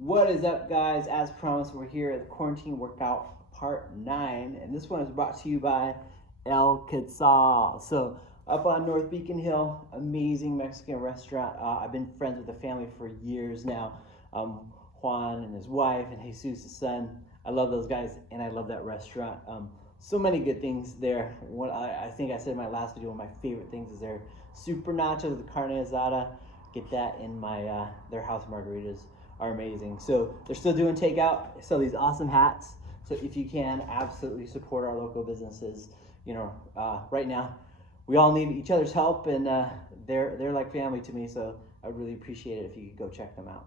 What is up, guys? As promised, we're here at the Quarantine Workout Part 9, and this one is brought to you by El Quetzal. So, up on North Beacon Hill, amazing Mexican restaurant. I've been friends with the family for years now. Juan and his wife, and Jesus, his son. I love those guys, and I love that restaurant. So many good things there. I think I said in my last video, one of my favorite things is their super nachos, the carne asada. Get that in my their house margaritas are amazing. So they're still doing takeout. They sell these awesome hats. So if you can, absolutely support our local businesses. You know, right now we all need each other's help, and they're like family to me. So I would really appreciate it if you could go check them out.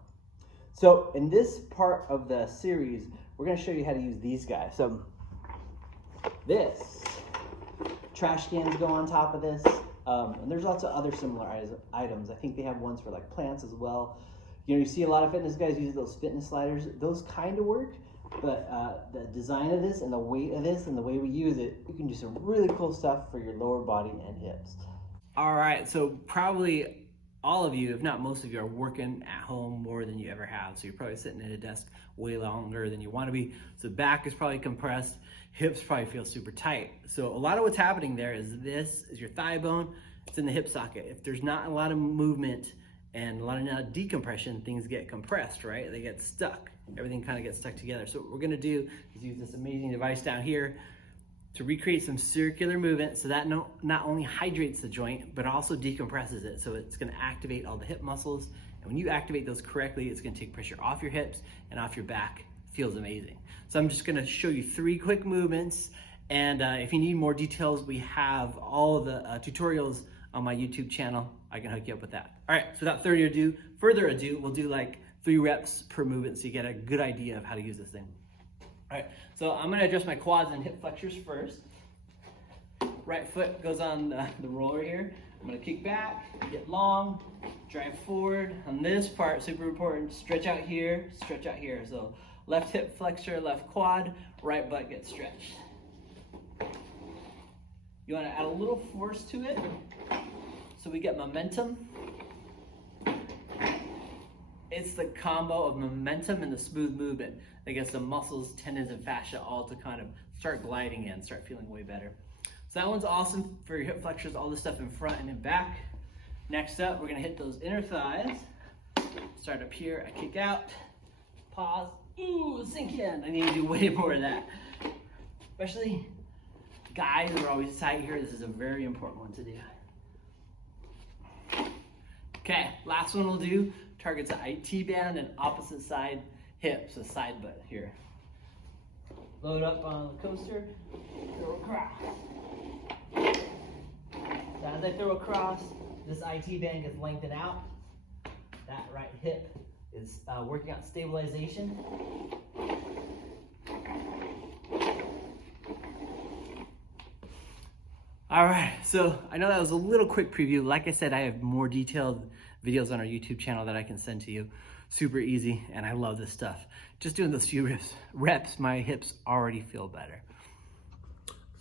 So in this part of the series, we're going to show you how to use these guys. So this trash cans go on top of this, and there's lots of other similar items. I think they have ones for like plants as well. You know, you see a lot of fitness guys use those fitness sliders. Those kind of work, but the design of this and the weight of this and the way we use it, you can do some really cool stuff for your lower body and hips. All right, so probably all of you, if not most of you, are working at home more than you ever have. So you're probably sitting at a desk way longer than you want to be. So back is probably compressed, hips probably feel super tight. So a lot of what's happening there is this is your thigh bone, it's in the hip socket. If there's not a lot of movement and a lot of decompression, things get compressed, right? They get stuck. Everything kind of gets stuck together. So what we're gonna do is use this amazing device down here to recreate some circular movement so that not only hydrates the joint, but also decompresses it. So it's gonna activate all the hip muscles. And when you activate those correctly, it's gonna take pressure off your hips and off your back. It feels amazing. So I'm just gonna show you 3 quick movements. And if you need more details, we have all of the tutorials on my YouTube channel. I can hook you up with that. All right, so without further ado, we'll do like 3 reps per movement so you get a good idea of how to use this thing. All right, so I'm gonna adjust my quads and hip flexors first. Right foot goes on the roller here. I'm gonna kick back, get long, drive forward. On this part, super important, stretch out here, stretch out here. So left hip flexor, left quad, right butt gets stretched. You wanna add a little force to it so we get momentum. It's the combo of momentum and the smooth movement that gets the muscles, tendons, and fascia all to kind of start gliding in, start feeling way better. So that one's awesome for your hip flexors, all the stuff in front and in back. Next up, we're gonna hit those inner thighs. Start up here, I kick out, pause, ooh, sink in. I need to do way more of that. Especially guys who are always tight here, this is a very important one to do. Okay, last one we'll do, targets the IT band and opposite side hips, the side butt here. Load up on the coaster, throw across. So as I throw across, this IT band gets lengthened out. That right hip is working on stabilization. All right, so I know that was a little quick preview. Like I said, I have more detailed videos on our YouTube channel that I can send to you. Super easy, and I love this stuff. Just doing those few reps, my hips already feel better.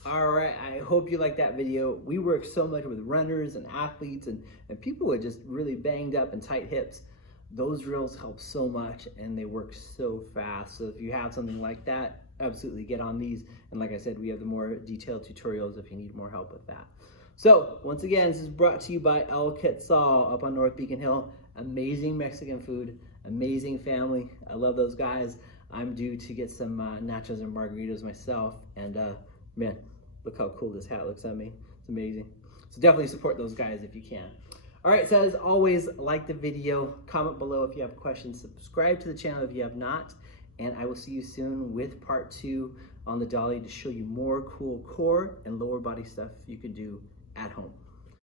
All right, I hope you liked that video. We work so much with runners and athletes and people with just really banged up and tight hips. Those drills help so much, and they work so fast. So if you have something like that, absolutely get on these. And like I said, we have the more detailed tutorials if you need more help with that. So once again, this is brought to you by El Quetzal up on North Beacon Hill. Amazing Mexican food, amazing family. I love those guys. I'm due to get some nachos and margaritas myself. And man, look how cool this hat looks on me. It's amazing. So definitely support those guys if you can. All right, so as always, like the video, comment below if you have questions, subscribe to the channel if you have not, and I will see you soon with part 2 on the dolly to show you more cool core and lower body stuff you can do at home.